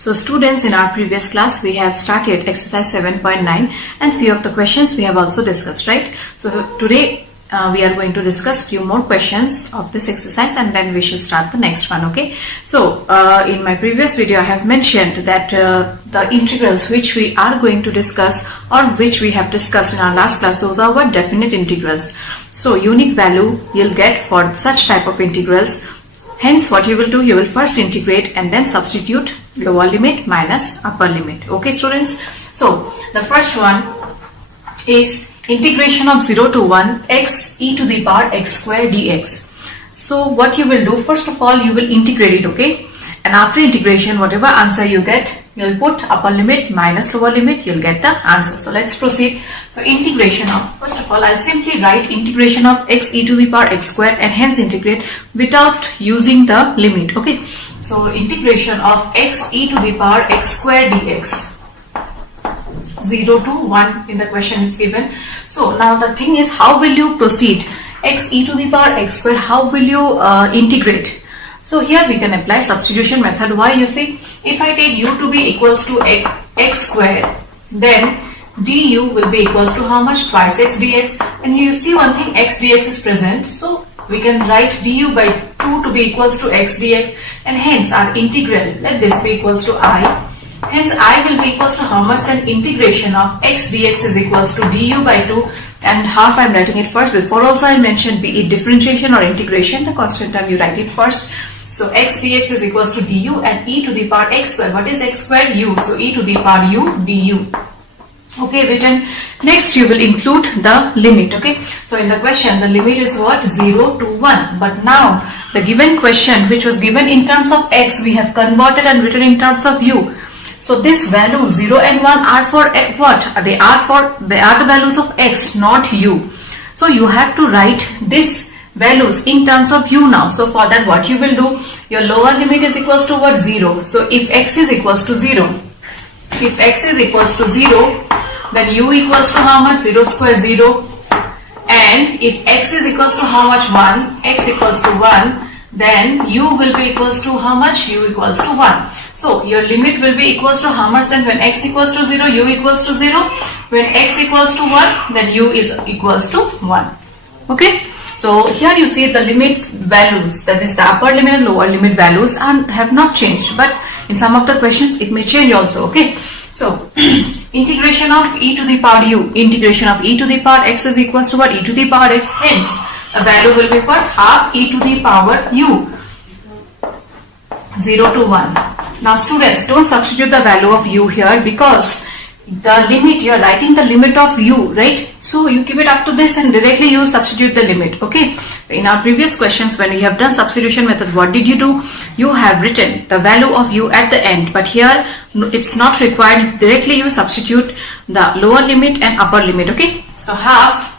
So students, in our previous class we have started exercise 7.9 and few of the questions we have also discussed, right? So today we are going to discuss few more questions of this exercise and then we shall start the next one, okay? So in my previous video I have mentioned that the integrals which we are going to discuss or which we have discussed in our last class, those are what? Definite integrals. So unique value you'll get for such type of integrals. Hence what you will do, you will first integrate and then substitute lower limit minus upper limit. Okay students, so the first one is integration of 0 to 1 x e to the power x square dx. So what you will do, first of all you will integrate it, okay, and after integration whatever answer you get, you will put upper limit minus lower limit, you will get the answer. So let's proceed. So integration of, first of all I'll simply write integration of x e to the power x square and hence integrate without using the limit, okay. So integration of x e to the power x square dx, 0 to 1 in the question is given. So now the thing is, how will you proceed? X e to the power x square, how will you integrate? So here we can apply substitution method. Why? You see, if I take u to be equals to x square, then du will be equals to how much? Twice x dx. And you see one thing, x dx is present, so we can write du by 2 to be equals to x dx, and hence our integral, let this be equals to I. Hence I will be equals to how much? Then integration of x dx is equals to du by 2, and half I am writing it first. Before also I mentioned, be it differentiation or integration, the constant term you write it first. So x dx is equals to du and e to the power x square. What is x square? U. So e to the power u du. Okay, written. Next you will include the limit, okay. So in the question the limit is what? 0 to 1. But now the given question which was given in terms of x, we have converted and written in terms of u. So this value 0 and 1 are for what? They are the values of x, not u. So you have to write this values in terms of u now. So for that what you will do, your lower limit is equals to what? 0. So if x is equals to 0, then u equals to how much? 0 square 0. And if x is equals to how much? 1, x equals to 1, then u will be equals to how much? U equals to 1. So your limit will be equals to how much? Then when x equals to 0, u equals to 0. When x equals to 1, then u is equals to 1. Okay. So here you see the limits values, that is the upper limit and lower limit values have not changed, but in some of the questions it may change also, okay. So integration of e to the power u, integration of e to the power x is equals to what? E to the power x, hence the value will be what? Half e to the power u, 0 to 1. Now students, don't substitute the value of u here because the limit, you are writing the limit of u, right? So you keep it up to this and directly you substitute the limit, okay. In our previous questions when we have done substitution method, what did you do? You have written the value of u at the end, but here it's not required. Directly you substitute the lower limit and upper limit, okay. So half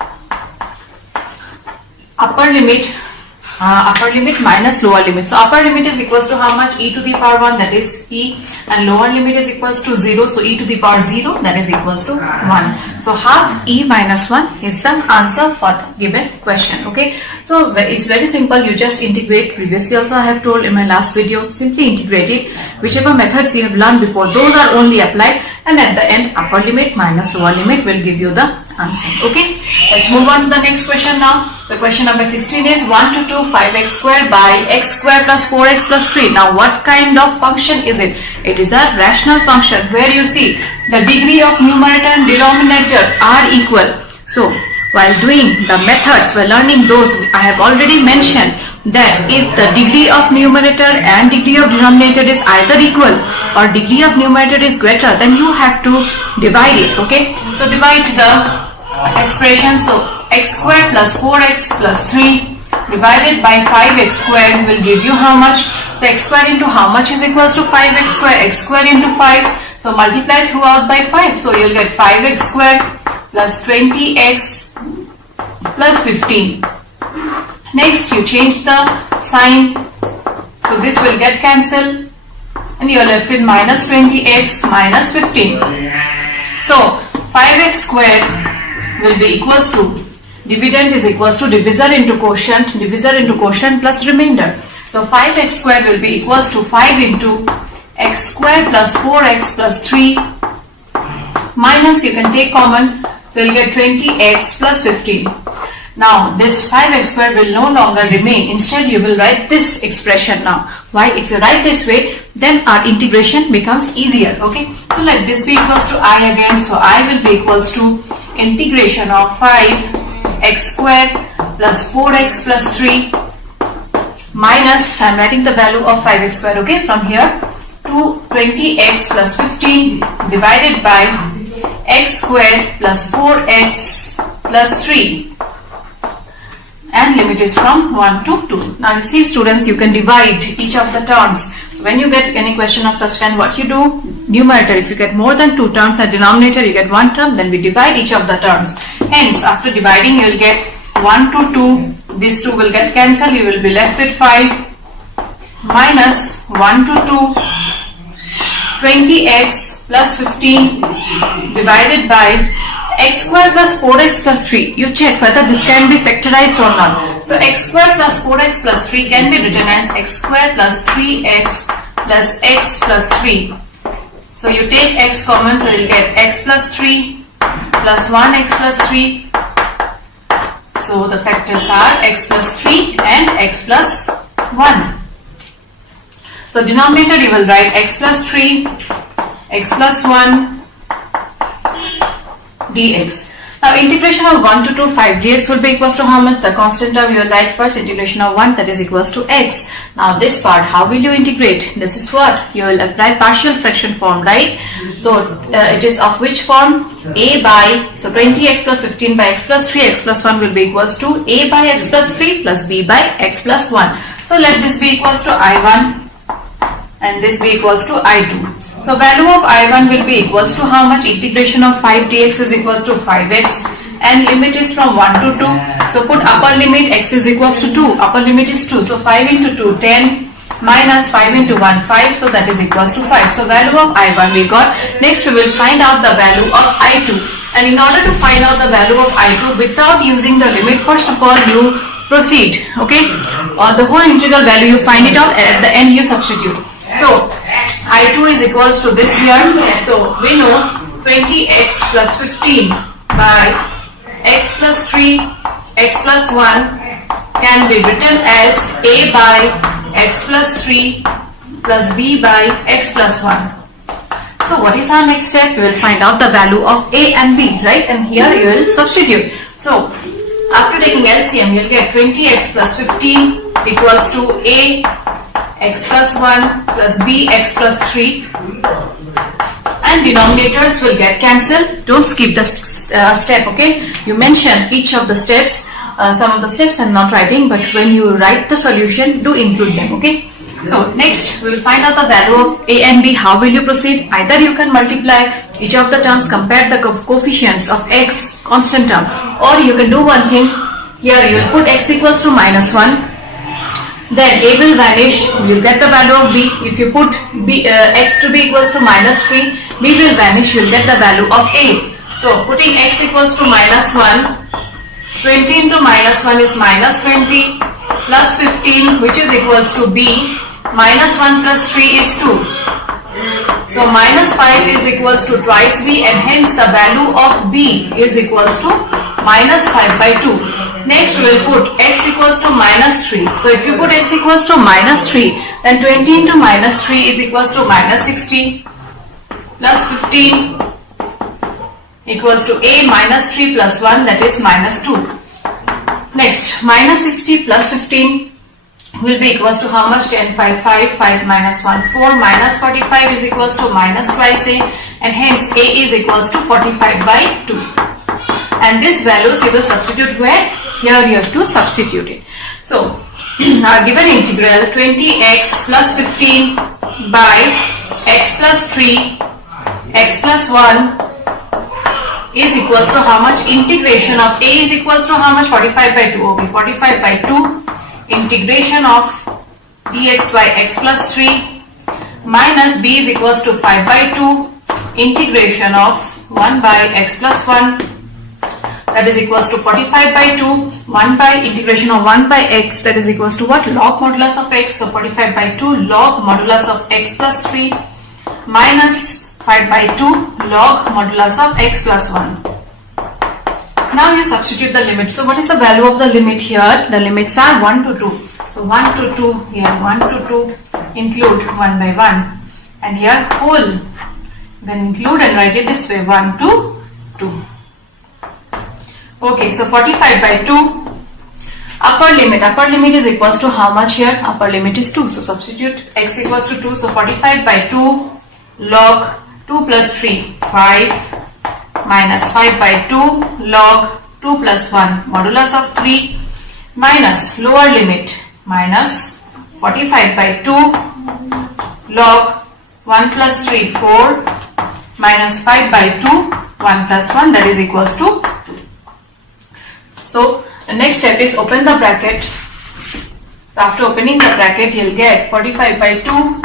upper limit minus lower limit. So upper limit is equals to how much? E to the power 1, that is e, and lower limit is equals to 0, so e to the power 0, that is equals to 1. So half e minus 1 is the answer for the given question, okay. So it's very simple, you just integrate. Previously also I have told in my last video, simply integrate it. Whichever methods you have learned before, those are only applied, and at the end upper limit minus lower limit will give you the answer, okay. Let's move on to the next question now. The question number 16 is 1 to 2 5x square by x square plus 4x plus 3. Now what kind of function is it? It is a rational function where you see the degree of numerator and denominator are equal. So while doing the methods, while learning those, I have already mentioned that if the degree of numerator and degree of denominator is either equal or degree of numerator is greater, then you have to divide it, okay. So divide the expression. So x square plus 4x plus 3 divided by 5x square will give you how much? So x square into how much is equals to 5x square? X square into 5. So multiply throughout by 5. So you'll get 5x square plus 20x plus 15. Next you change the sign. So this will get cancelled and you are left with minus 20x minus 15. So 5x square will be equals to, dividend is equals to divisor into quotient plus remainder. So 5x square will be equals to 5 into x square plus 4x plus 3 minus, you can take common, so you'll get 20x plus 15. Now this 5x squared will no longer remain. Instead you will write this expression now. Why? If you write this way, then our integration becomes easier. Okay, so let this be equals to I again. So I will be equals to integration of 5x squared plus 4x plus 3 minus, I'm writing the value of 5x squared, okay, from here, to 20x plus 15 divided by x squared plus 4x plus 3, and limit is from 1 to 2. Now you see students, you can divide each of the terms. When you get any question of such kind, what you do? Numerator, if you get more than 2 terms, and denominator you get 1 term, then we divide each of the terms. Hence, after dividing you will get 1 to 2, these 2 will get cancelled, you will be left with 5 minus 1 to 2, 20x plus 15 divided by x squared plus 4x plus 3. You check whether this can be factorized or not. So x squared plus 4x plus 3 can be written as x squared plus 3x plus x plus 3. So you take x common, so you will get x plus 3 plus 1x plus 3. So the factors are x plus 3 and x plus 1. So denominator you will write x plus 3, x plus 1 dx. Now integration of 1 to 2, 5 dx will be equals to how much? The constant term you will write first, integration of 1, that is equals to x. Now this part, how will you integrate? This is what? You will apply partial fraction form, right? So it is of which form? A by, so 20x plus 15 by x plus 3, x plus 1 will be equals to a by x plus 3 plus b by x plus 1. So let this be equals to I1 and this be equals to I2. So value of I1 will be equals to how much? Integration of 5 dx is equals to 5x and limit is from 1 to 2. So put upper limit, x is equals to 2, upper limit is 2. So 5 into 2, 10 minus 5 into 1, 5. So that is equals to 5. So value of I1 we got. Next we will find out the value of I2. And in order to find out the value of I2 without using the limit, first of all you proceed, okay? Or the whole integral value you find it out, at the end you substitute. So I2 is equals to this here. So we know 20x plus 15 by x plus 3, x plus 1 can be written as a by x plus 3 plus b by x plus 1. So what is our next step? We will find out the value of a and b, right? And here you will substitute. So after taking LCM, you will get 20x plus 15 equals to a x plus 1 plus b x plus 3, and denominators will get cancelled. Don't skip the step, okay? You mention each of the steps, some of the steps I'm not writing, but when you write the solution, do include them, okay? So next we will find out the value of a and b. How will you proceed? Either you can multiply each of the terms, compare the coefficients of x, constant term, or you can do one thing. Here you will put x equals to minus 1. Then a will vanish, you will get the value of b. If you put x to be equals to minus 3, b will vanish, you will get the value of a. So putting x equals to minus 1, 20 into minus 1 is minus 20 plus 15, which is equals to b. Minus 1 plus 3 is 2. So minus 5 is equals to twice b, and hence the value of b is equals to minus 5 by 2. Next we will put x equals to minus 3. So if you put x equals to minus 3, then 20 into minus 3 is equals to minus 60 plus 15 equals to a minus 3 plus 1, that is minus 2. Next, minus 60 plus 15 will be equals to how much? 10, 5, 5, 5 minus 1, 4 minus 45 is equals to minus twice a, and hence a is equals to 45 by 2. And this values you will substitute where? Here you have to substitute it. So our given integral 20x plus 15 by x plus 3, x plus 1 is equals to how much? Integration of a is equals to how much? 45 by 2. Okay, 45 by 2 integration of dx by x plus 3 minus b is equals to 5 by 2 integration of 1 by x plus 1, that is equals to 45 by 2, 1 by integration of 1 by x, that is equals to what? Log modulus of x. So 45 by 2 log modulus of x plus 3 minus 5 by 2 log modulus of x plus 1. Now you substitute the limit. So what is the value of the limit here? The limits are 1 to 2. So 1 to 2 here, 1 to 2 include 1 by 1, and here whole, then include and write it this way, 1 to 2. Okay, so 45 by 2. Upper limit is equals to how much here? Upper limit is 2. So substitute x equals to 2. So 45 by 2 log 2 plus 3, 5 minus 5 by 2 log 2 plus 1 modulus of 3 minus lower limit minus 45 by 2 log 1 plus 3, 4 minus 5 by 2 1 plus 1, that is equals to 2. So the next step is open the bracket. So after opening the bracket, you'll get 45 by 2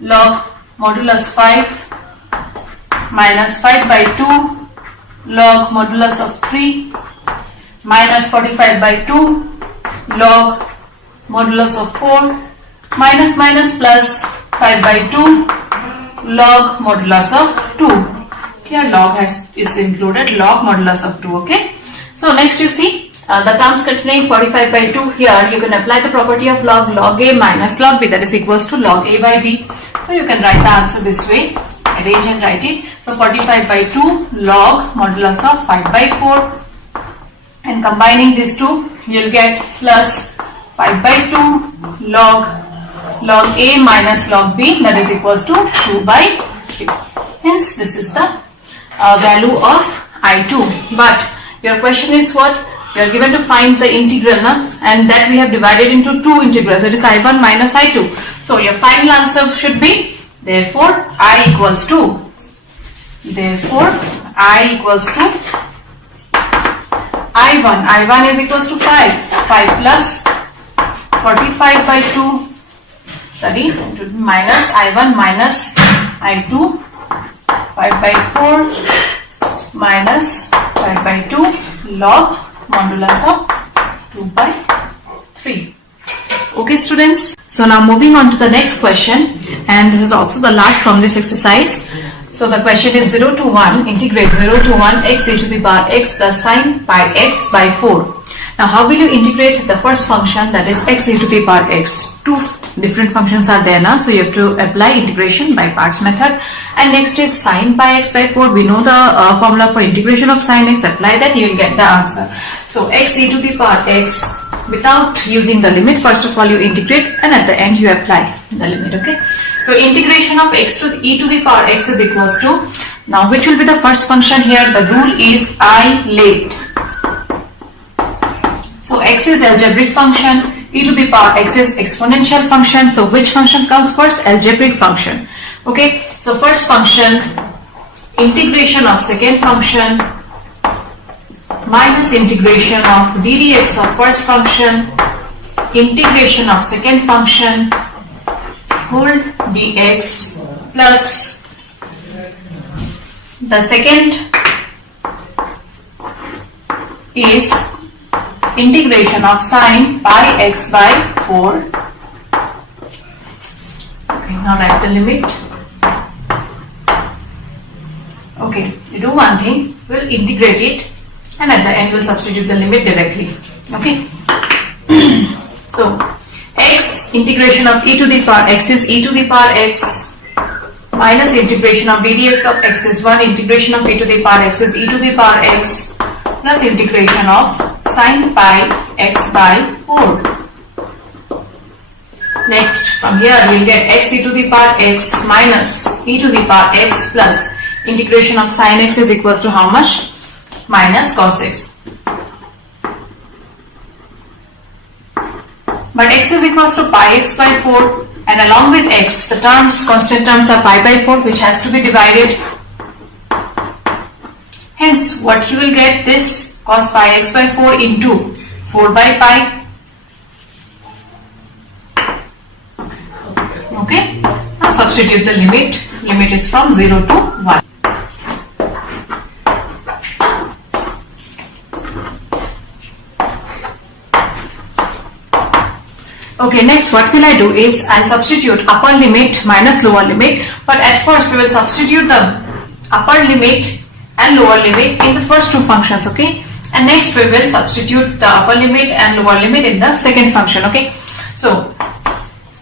log modulus 5 minus 5 by 2 log modulus of 3 minus 45 by 2 log modulus of 4 minus plus 5 by 2 log modulus of 2. Here log is included, log modulus of 2. Okay. So next you see the terms containing 45 by 2. Here you can apply the property of log a minus log b, that is equals to log a by b. So you can write the answer this way, arrange and write it. So 45 by 2 log modulus of 5 by 4, and combining these two you'll get plus 5 by 2 log a minus log b, that is equals to 2 by 3. Hence this is the value of I2. But your question is what? You are given to find the integral, and that we have divided into two integrals. It is I1 minus I2. So your final answer should be, therefore I equals to I1 is equals to 5 plus 45 by 2 minus I1 minus I2, 5 by 4 minus 5 by 2 log modulus of 2 by 3. Okay students, so now moving on to the next question, and this is also the last from this exercise. So the question is 0 to 1, integrate 0 to 1 x e to the power x plus sine pi x by 4. Now how will you integrate the first function, that is x e to the power x? Two different functions are there now, so you have to apply integration by parts method. And next is sine pi x by 4. We know the formula for integration of sine x. Apply that, you will get the answer. So x e to the power x, without using the limit, first of all you integrate, and at the end you apply the limit. Okay, so integration of x to e to the power x is equals to, now which will be the first function here? The rule is I late. So x is algebraic function, e to the power x is exponential function. So which function comes first? Algebraic function. Okay, so first function, integration of second function minus integration of ddx of first function, integration of second function whole dx, plus the second is integration of sine pi x by 4. Okay, now write the limit. Okay, you do one thing, we'll integrate it, and at the end we'll substitute the limit directly. Okay. So x, integration of e to the power x is e to the power x, minus integration of ddx of x is 1, integration of e to the power x is e to the power x, plus integration of sine pi x by 4. Next, from here we'll get x e to the power x minus e to the power x, plus integration of sine x is equals to how much? Minus cos x. But x is equals to pi x by 4, and along with x the terms, constant terms are pi by 4, which has to be divided. Hence what you will get, this cos pi x by 4 into 4 by pi. Okay, now substitute the limit. Limit is from 0 to 1. Okay, next what will I do is I'll substitute upper limit minus lower limit, but at first we will substitute the upper limit and lower limit in the first two functions, okay, and next we will substitute the upper limit and lower limit in the second function, okay. So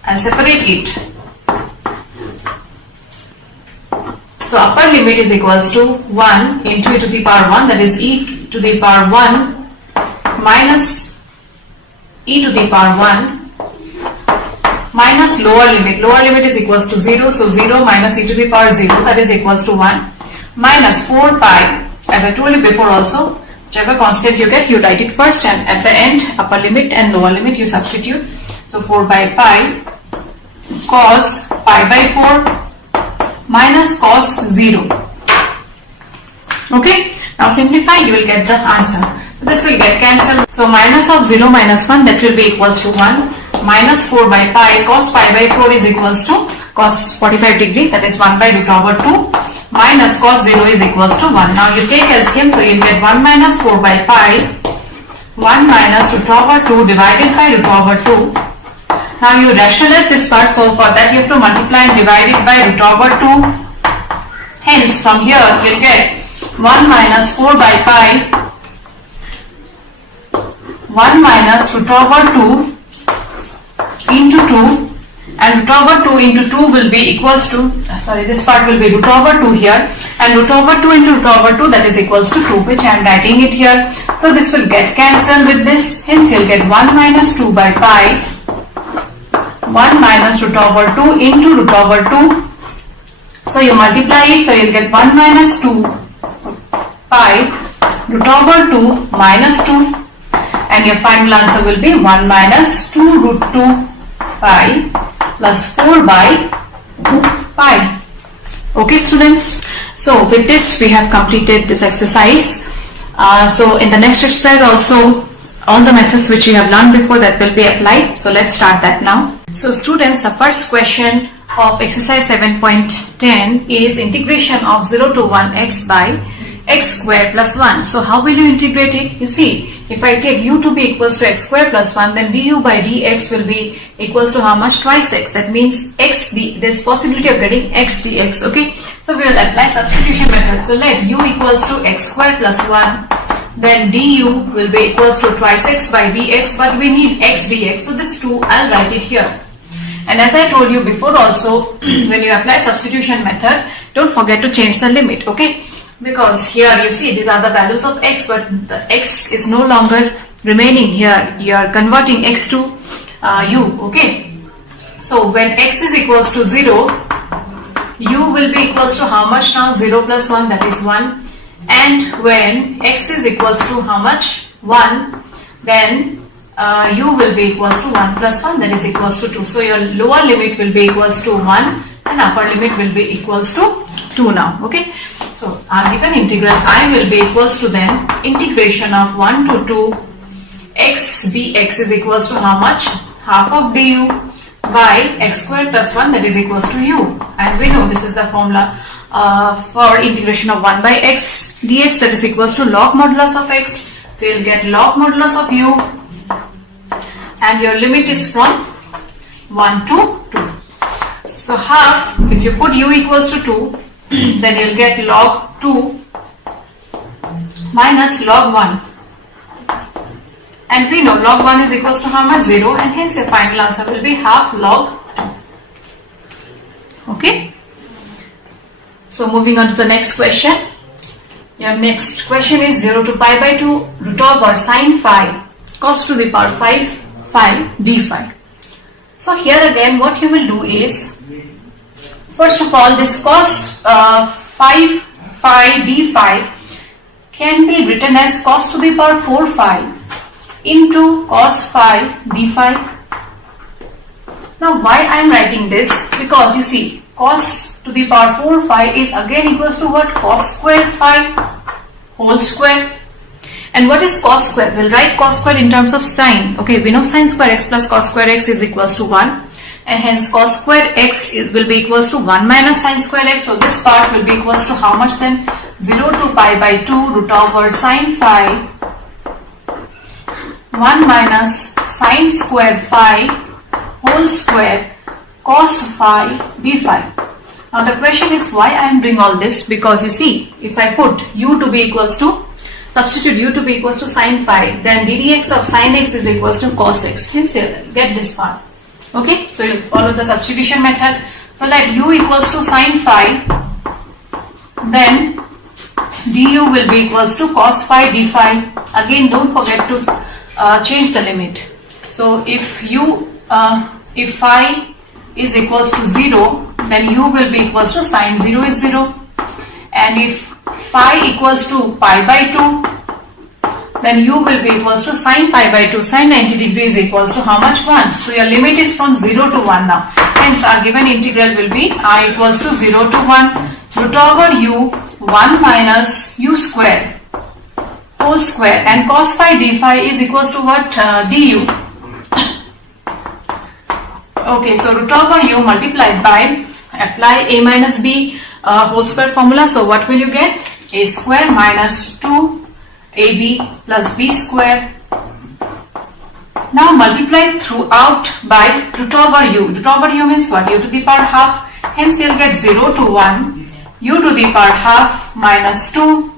I'll separate it. So upper limit is equals to 1 into e to the power 1, that is e to the power 1 minus e to the power 1 minus lower limit. Lower limit is equals to 0, so 0 minus e to the power 0, that is equals to 1, minus 4 pi, as I told you before also, whichever constant you get, you write it first, and at the end upper limit and lower limit you substitute. So 4 by pi cos pi by 4 minus cos 0. Okay, now simplify, you will get the answer. This will get cancelled. So minus of 0 minus 1, that will be equals to 1, minus 4 by pi cos pi by 4 is equals to cos 45 degree, that is 1 by root over 2, minus cos 0 is equals to 1. Now you take LCM, so you will get 1 minus 4 by pi 1 minus root over 2 divided by root over 2. Now you rationalize this part, so for that you have to multiply and divide it by root over 2. Hence from here you will get 1 minus 4 by pi 1 minus root over 2 into 2, and root over 2 into 2 will be equals to, sorry, this part will be root over 2 here, and root over 2 into root over 2, that is equals to 2, which I am writing it here. So this will get cancelled with this, hence you will get 1 minus 2 by pi 1 minus root over 2 into root over 2. So you multiply it, so you will get 1 minus 2 pi root over 2 minus 2, and your final answer will be 1 minus 2 root 2 pi plus 4 by pi. Okay students, so with this we have completed this exercise. So in the next exercise also all the methods which you have learned before, that will be applied. So let's start that now. So students, the first question of exercise 7.10 is integration of 0 to 1 x by x square plus 1. So how will you integrate it? You see, if I take u to be equals to x square plus 1, then du by dx will be equals to how much? Twice x. That means x there is possibility of getting x dx. Okay, so we will apply substitution method. So let u equals to x square plus 1, then du will be equals to twice x by dx, but we need x dx, so this 2 I'll write it here. And as I told you before also, when you apply substitution method, don't forget to change the limit, okay? Because here you see these are the values of x, but the x is no longer remaining here. You are converting x to u, okay? So when x is equals to 0, u will be equals to how much now? 0 plus 1, that is 1. And when x is equals to how much? 1, then u will be equals to 1 plus 1, that is equals to 2. So your lower limit will be equals to 1 and upper limit will be equals to 2 now, okay? So our given integral I will be equals to then integration of 1 to 2 x dx is equals to how much? Half of du by x square plus 1, that is equals to u. And we know this is the formula for integration of 1 by x dx, that is equals to log modulus of x. So you will get log modulus of u, and your limit is from 1 to 2. So half, if you put u equals to 2, then you will get log 2 minus log 1. And we know log 1 is equals to how much? 0, and hence your final answer will be half log 2. Okay. So moving on to the next question. Your next question is 0 to pi by 2 root over sine phi cos to the power 5 phi d phi. So here again what you will do is, first of all, this cos 5 phi d phi can be written as cos to the power 4 phi into cos phi d phi. Now why I am writing this? Because you see, cos to the power 4 phi is again equals to what? Cos square phi whole square. And what is cos square? We'll write cos square in terms of sine. Okay, we know sine square x plus cos square x is equals to 1. And hence cos square x will be equals to 1 minus sine square x. So this part will be equals to how much then? 0 to pi by 2 root over sine phi 1 minus sine square phi whole square cos phi d phi. Now the question is why I am doing all this, because you see, if I put u to be equals to, substitute u to be equals to sin phi, then ddx of sin x is equals to cos x. Hence you get this part. Okay, so you follow the substitution method. So let u equals to sin phi, then du will be equals to cos phi d phi. Again, don't forget to change the limit. So if phi is equals to 0, then u will be equals to sin 0 is 0. And if phi equals to pi by 2, then u will be equals to sin pi by 2. Sin 90 degrees equals to how much? 1. So your limit is from 0 to 1 now. Hence our given integral will be I equals to 0 to 1 root over u 1 minus u square whole square, and cos phi d phi is equals to what? Du. Okay, so root over u multiplied by, apply a minus b whole square formula. So what will you get? A square minus 2ab plus b square. Now multiply throughout by root over u. Root over u means what? U to the power half. Hence you'll get 0 to 1 u to the power half minus 2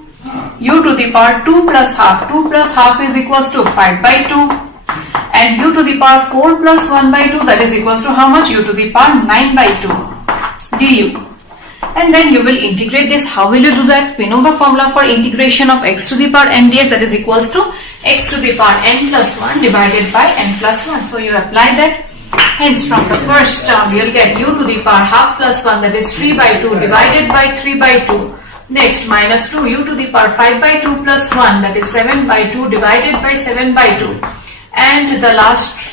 u to the power 2 plus half. 2 plus half is equals to 5 by 2. And u to the power 4 plus 1 by 2, that is equals to how much? U to the power 9 by 2 du. And then you will integrate this. How will you do that? We know the formula for integration of x to the power n dx, that is equals to x to the power n plus 1 divided by n plus 1. So you apply that. Hence from the first term you will get u to the power half plus 1, that is 3 by 2 divided by 3 by 2. Next minus 2 u to the power 5 by 2 plus 1, that is 7 by 2 divided by 7 by 2. And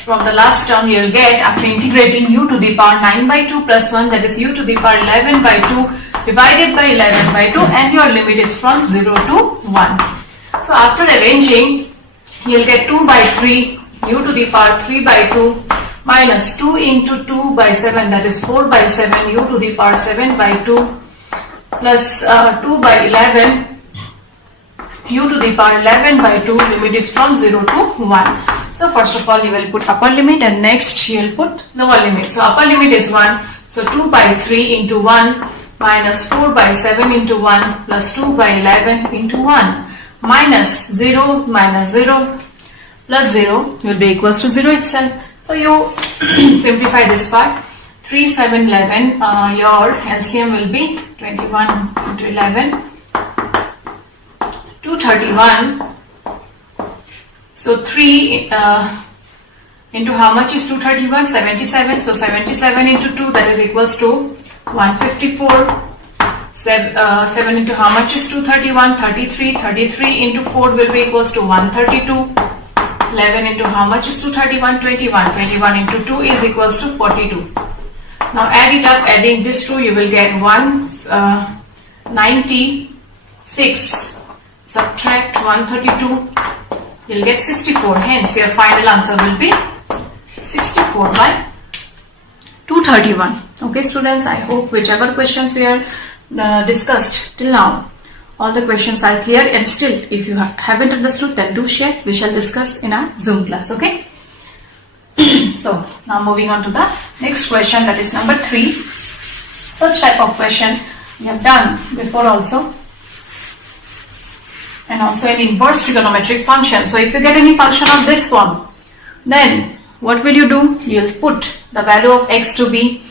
from the last term you will get, after integrating, u to the power 9 by 2 plus 1, that is u to the power 11 by 2 divided by 11 by 2, and your limit is from 0 to 1. So after arranging, you will get 2 by 3 u to the power 3 by 2 minus 2 into 2 by 7, that is 4 by 7 u to the power 7 by 2 plus 2 by 11 u to the power 11 by 2, limit is from 0 to 1. So first of all you will put upper limit, and next you will put lower limit. So upper limit is 1, so 2 by 3 into 1 minus 4 by 7 into 1 plus 2 by 11 into 1 minus 0 plus 0 will be equals to 0 itself. So you simplify this part. 3, 7, 11, your LCM will be 21 into 11, 231. So 3 into how much is 231? 77. So 77 into 2, that is equals to 154. 7 into how much is 231? 33. 33 into 4 will be equals to 132. 11 into how much is 231? 21. 21 into 2 is equals to 42. Now add it up. Adding this 2, you will get 196. Subtract 132. You'll get 64. Hence your final answer will be 64 by 231. Okay students, I hope whichever questions we are discussed till now, all the questions are clear, and still if you haven't understood, then do share. We shall discuss in our Zoom class. Okay. So now moving on to the next question, that is number 3. First type of question we have done before also, and also an inverse trigonometric function. So if you get any function of this form, then what will you do? You will put the value of x to be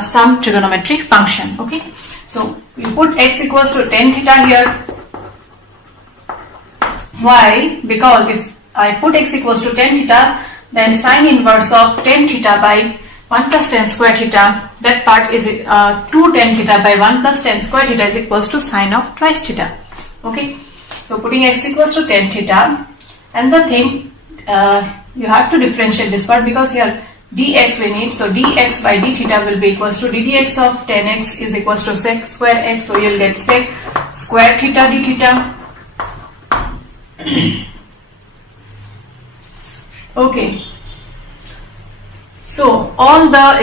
some trigonometric function. Okay. So you put x equals to tan theta here. Why? Because if I put x equals to tan theta, then sine inverse of tan theta by 1 plus tan square theta, that part is 2 tan theta by 1 plus tan square theta is equals to sine of twice theta. Okay. So putting x equals to tan theta, and the thing you have to differentiate this part, because here dx we need. So dx by d theta will be equals to ddx of tan x is equals to sec square x. So you'll get sec square theta d theta. Okay. So all the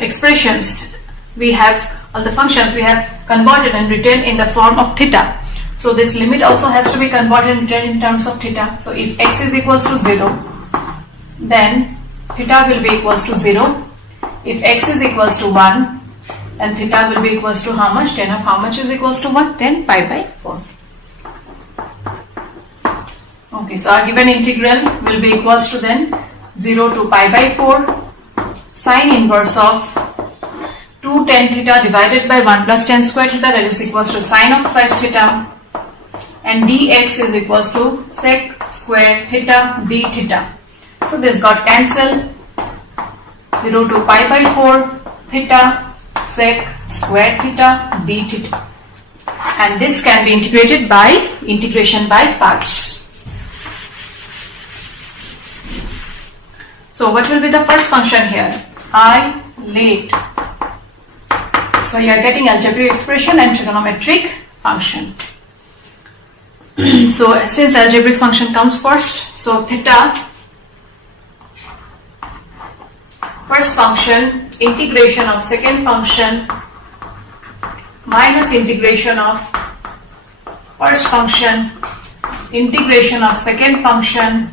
expressions we have, all the functions we have converted and written in the form of theta. So this limit also has to be converted and written in terms of theta. So if x is equals to 0, then theta will be equals to 0. If x is equals to 1, then theta will be equals to how much? Tan of how much is equals to 1? Tan pi by 4. Okay, so our given integral will be equals to then 0 to pi by 4 sine inverse of 2 tan theta divided by 1 plus tan square theta, that is equals to sine of cos theta, and dx is equals to sec square theta d theta. So this got cancelled. 0 to pi by 4 theta sec square theta d theta, and this can be integrated by integration by parts. So what will be the first function here? I late. So you are getting algebraic expression and trigonometric function. So since algebraic function comes first, so theta first function integration of second function minus integration of first function integration of second function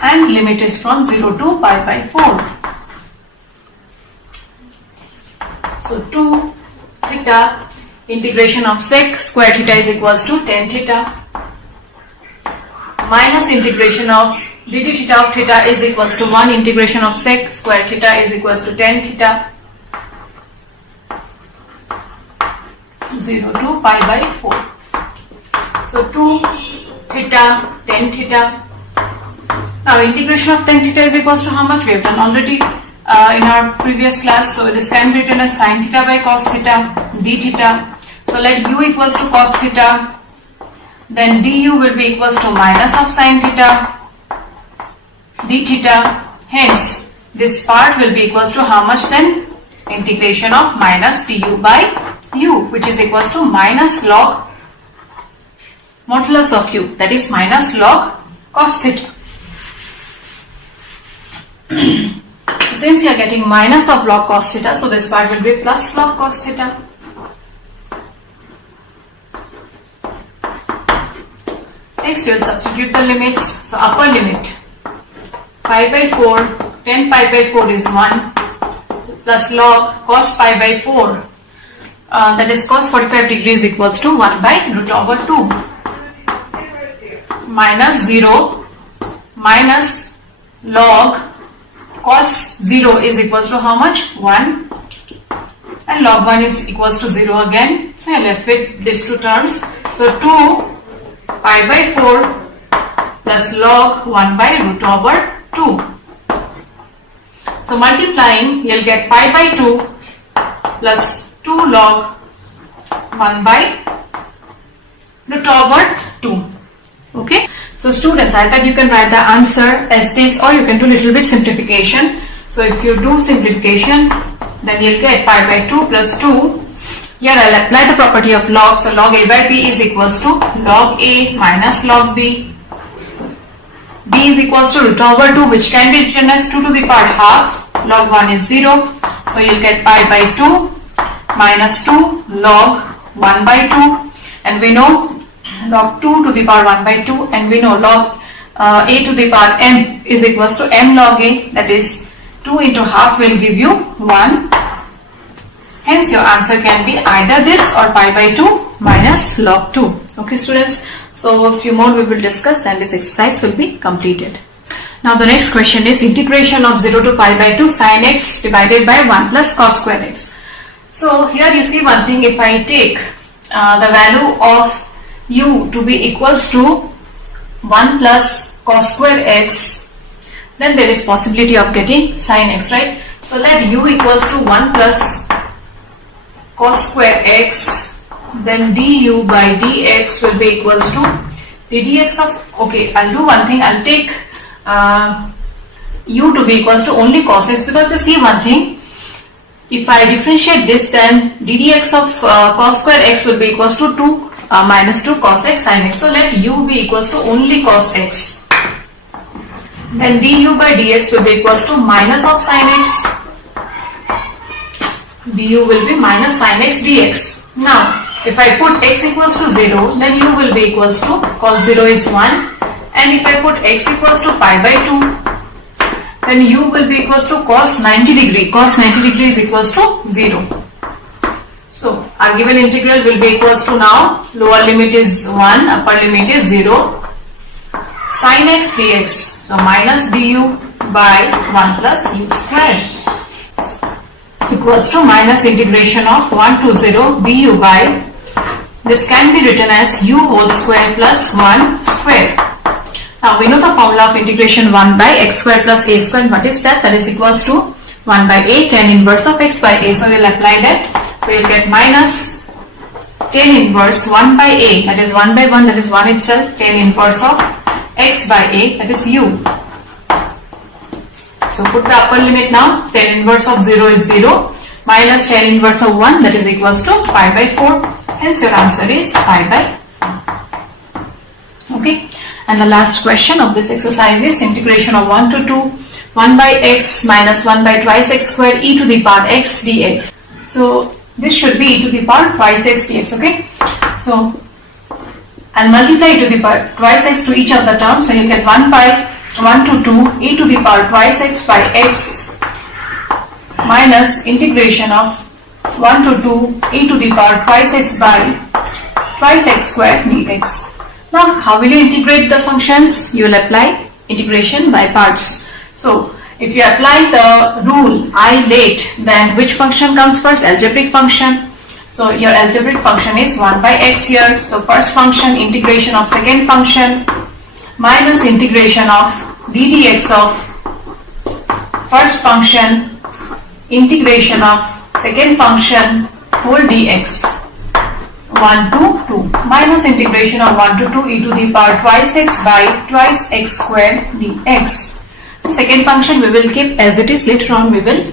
and limit is from 0 to pi by 4. So 2 theta integration of sec square theta is equals to tan theta minus integration of dt theta of theta is equals to 1 integration of sec square theta is equals to tan theta 0 to pi by 4. So 2 theta tan theta. Now integration of tan theta is equals to how much? We have done already in our previous class. So this can be written as sin theta by cos theta d theta. So let u equals to cos theta, then du will be equals to minus of sin theta d theta. Hence this part will be equals to how much then? Integration of minus du by u, which is equals to minus log modulus of u, that is minus log cos theta. Since you are getting minus of log cos theta, so this part will be plus log cos theta. Next you will substitute the limits. So upper limit pi by 4, tan pi by 4 is 1 plus log cos pi by 4, that is cos 45 degrees equals to 1 by root over 2 minus 0 minus log cos 0 is equals to how much? 1, and log 1 is equals to 0 again. So you are left with these two terms. So 2 pi by 4 plus log 1 by root over 2. So multiplying, you will get pi by 2 plus 2 log 1 by root over 2. Okay. So students, either you can write the answer as this or you can do little bit simplification. So if you do simplification, then you'll get pi by 2 plus 2. Here I'll apply the property of log. So log a by b is equals to log a minus log b. B is equals to root over 2, which can be written as 2 to the power half. Log 1 is 0. So you'll get pi by 2 minus 2 log 1 by 2. And we know log 2 to the power 1 by 2, and we know log a to the power m is equals to m log a, that is 2 into half will give you 1. Hence your answer can be either this or pi by 2 minus log 2. Okay students, so a few more we will discuss, then this exercise will be completed. Now the next question is integration of 0 to pi by 2 sin x divided by 1 plus cos square x. So here you see one thing, if I take the value of u to be equals to 1 plus cos square x, then there is possibility of getting sin x, right? So let u equals to 1 plus cos square x, then du by dx will be equals to ddx of, okay, I'll do one thing, I'll take u to be equals to only cos x, because you see one thing, if I differentiate this, then ddx of cos square x will be equals to 2 minus 2 cos x sin x. So let u be equals to only cos x. Then du by dx will be equals to minus of sin x. Du will be minus sin x dx. Now if I put x equals to 0, then u will be equals to cos 0 is 1, and if I put x equals to pi by 2, then u will be equals to cos 90 degree. Cos 90 degree is equals to 0. So our given integral will be equals to, now lower limit is 1, upper limit is 0, sin x dx. So minus du by 1 plus u squared equals to minus integration of 1 to 0 du by, this can be written as u whole square plus 1 square. Now we know the formula of integration 1 by x square plus a square. What is that? That is equals to 1 by a tan inverse of x by a. So we will apply that. So you will get minus tan inverse 1 by a, that is 1 by 1, that is 1 itself, tan inverse of x by a, that is u. So put the upper limit now. Tan inverse of 0 is 0, minus tan inverse of 1, that is equals to pi by 4. Hence your answer is pi by 4. Okay. And the last question of this exercise is integration of 1 to 2, 1 by x minus 1 by twice x square e to the power x dx. So this should be e to the power twice x dx. Okay. So I'll multiply e to the power twice x to each of the terms. So you get 1 by 1 to 2 e to the power twice x by x minus integration of 1 to 2 e to the power twice x by twice x square dx. Now how will you integrate the functions? You will apply integration by parts. So if you apply the rule I late, then which function comes first? Algebraic function. So your algebraic function is 1 by x here. So first function integration of second function minus integration of ddx of first function integration of second function whole dx. 1 to 2 minus integration of 1 to 2 e to the power twice x by twice x square dx. So second function we will keep as it is. Later on we will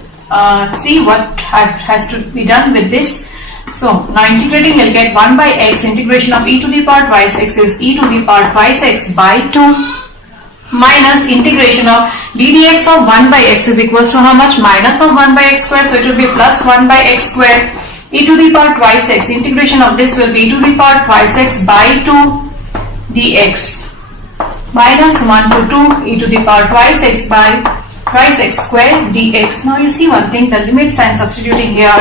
see what has to be done with this. So now integrating, we'll get 1 by x, integration of e to the power twice x is e to the power twice x by 2 minus integration of ddx of 1 by x is equals to how much? Minus of 1 by x square. So it will be plus 1 by x square e to the power twice x. Integration of this will be e to the power twice x by 2 dx minus 1 to 2 e to the power twice x by twice x square dx. Now you see one thing, the limits I am substituting here,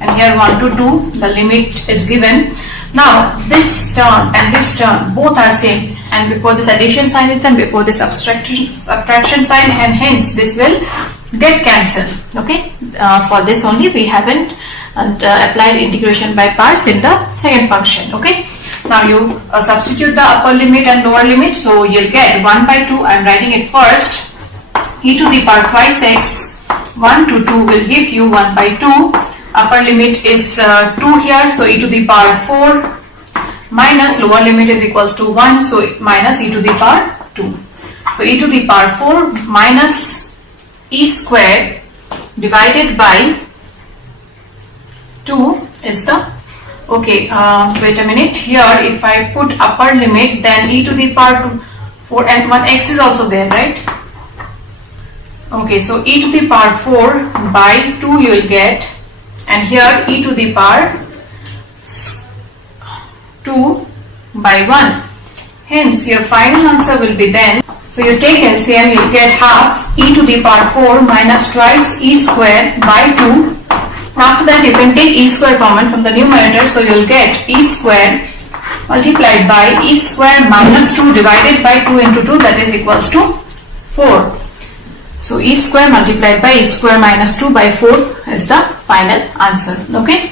and here 1 to 2 the limit is given. Now this term and this term both are same, and before this addition sign is done, before this subtraction sign, and hence this will get cancelled. Okay, for this only we haven't applied integration by parts in the second function. Okay, now you substitute the upper limit and lower limit. So you'll get 1 by 2, I am writing it first, e to the power twice x. 1 to 2 will give you 1 by 2. Upper limit is 2 here, so e to the power 4 minus lower limit is equals to 1, so minus e to the power 2. So e to the power 4 minus e square divided by 2 is the, okay, wait a minute, here if I put upper limit, then e to the power 4 and 1 x is also there, right? Okay, so e to the power 4 by 2 you will get, and here e to the power 2 by 1. Hence your final answer will be then, so you take LCM, you will get half e to the power 4 minus twice e square by 2. After that you can take e square common from the numerator, so you will get e square multiplied by e square minus 2 divided by 2 into 2, that is equals to 4. So e square multiplied by e square minus 2 by 4 is the final answer. Okay,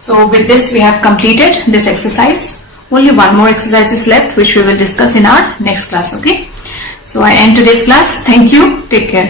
so with this we have completed this exercise. Only one more exercise is left, which we will discuss in our next class. Okay, so I end today's class. Thank you. Take care.